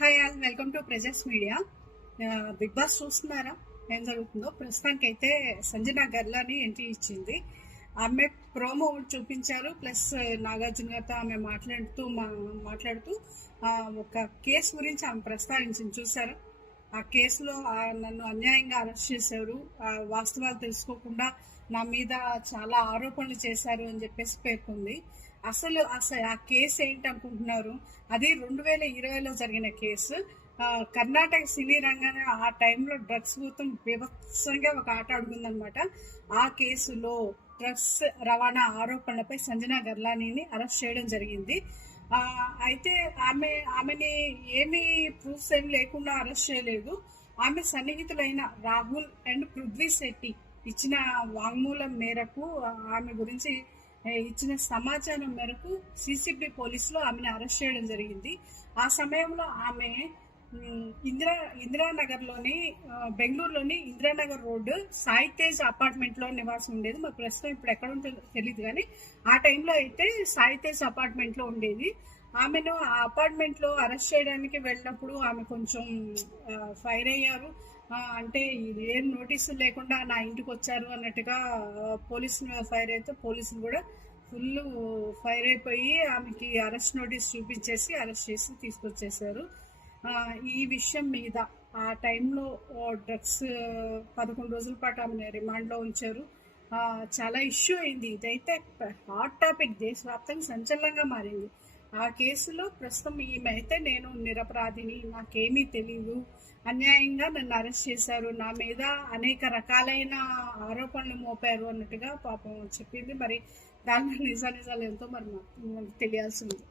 Hi all welcome to ప్రెజెస్ media big boss చూస్తున్నారా? ఏం జరుగుతుందో? ప్రస్తుతానికి అయితే సంజన గర్లాని ఎంట్రీ ఇచ్చింది. ఆమె ప్రోమో చూపించారు. ప్లస్ నాగార్జున గారితో ఆమె మాట్లాడుతూ మా- మాట్లాడుతూ ఒక కేసు గురించి ఆమె ప్రస్తావించింది. చూసారా ఆ కేసులో నన్ను అన్యాయంగా అరెస్ట్ చేశారు. ఆ వాస్తవాలు తెలుసుకోకుండా నా మీద చాలా ఆరోపణలు చేశారు అని చెప్పేసి పేర్కొంది. అసలు అసలు ఆ కేసు ఏంటి అనుకుంటున్నారు అది రెండు వేల ఇరవైలో జరిగిన కేసు. కర్ణాటక సినీ రంగాన్ని ఆ టైంలో డ్రగ్స్ భూతం బీభత్సంగా ఒక ఆట ఆడుకుందనమాట. ఆ కేసులో డ్రగ్స్ రవాణా ఆరోపణలపై సంజనా గర్లానీని అరెస్ట్ చేయడం జరిగింది. అయితే ఆమె ఆమెని ఏమీ ప్రూఫ్స్ ఏమి లేకుండా అరెస్ట్ చేయలేదు. ఆమె సన్నిహితులైన రాహుల్ అండ్ పృథ్వీ శెట్టి ఇచ్చిన వాంగ్మూలం మేరకు ఆమె గురించి ఇచ్చిన సమాచారం మేరకు సిసిబి పోలీసులు ఆమెను అరెస్ట్ చేయడం జరిగింది. ఆ సమయంలో ఆమె ఇందిరా ఇందిరానగర్లోని బెంగళూరులోని ఇందిరానగర్ రోడ్డు సాయి తేజ్ అపార్ట్మెంట్లో నివాసం ఉండేది. మాకు ప్రస్తుతం ఇప్పుడు ఎక్కడ ఉంటుందో తెలియదు కానీ ఆ టైంలో అయితే సాయి తేజ్ అపార్ట్మెంట్లో ఉండేది. ఆమెను ఆ అపార్ట్మెంట్లో అరెస్ట్ చేయడానికి వెళ్ళినప్పుడు ఆమె కొంచెం ఫైర్ అయ్యారు. అంటే ఇది ఏం నోటీసులు లేకుండా నా ఇంటికి వచ్చారు అన్నట్టుగా పోలీసులు ఫైర్ అయితే పోలీసులు కూడా ఫుల్ ఫైర్ అయిపోయి ఆమెకి అరెస్ట్ నోటీస్ చూపించేసి అరెస్ట్ చేసి తీసుకొచ్చేసారు ఈ విషయం మీద ఆ టైంలో డ్రగ్స్ పదకొండు రోజుల పాటు ఆమె రిమాండ్లో ఉంచారు. చాలా ఇష్యూ అయింది. ఇదైతే హాట్ టాపిక్. దేశవ్యాప్తంగా సంచలనంగా మారింది. ఆ కేసులో ప్రస్తుతం ఈమె అయితే నేను నిరపరాధిని నాకేమీ తెలియదు అన్యాయంగా నన్ను అరెస్ట్ చేశారు. నా మీద అనేక రకాలైన ఆరోపణలు మోపారు అన్నట్టుగా పాపం చెప్పింది. మరి దానిలో నిజా నిజాలు ఎంతో మరి తెలియాల్సింది తెలియాల్సి ఉంది.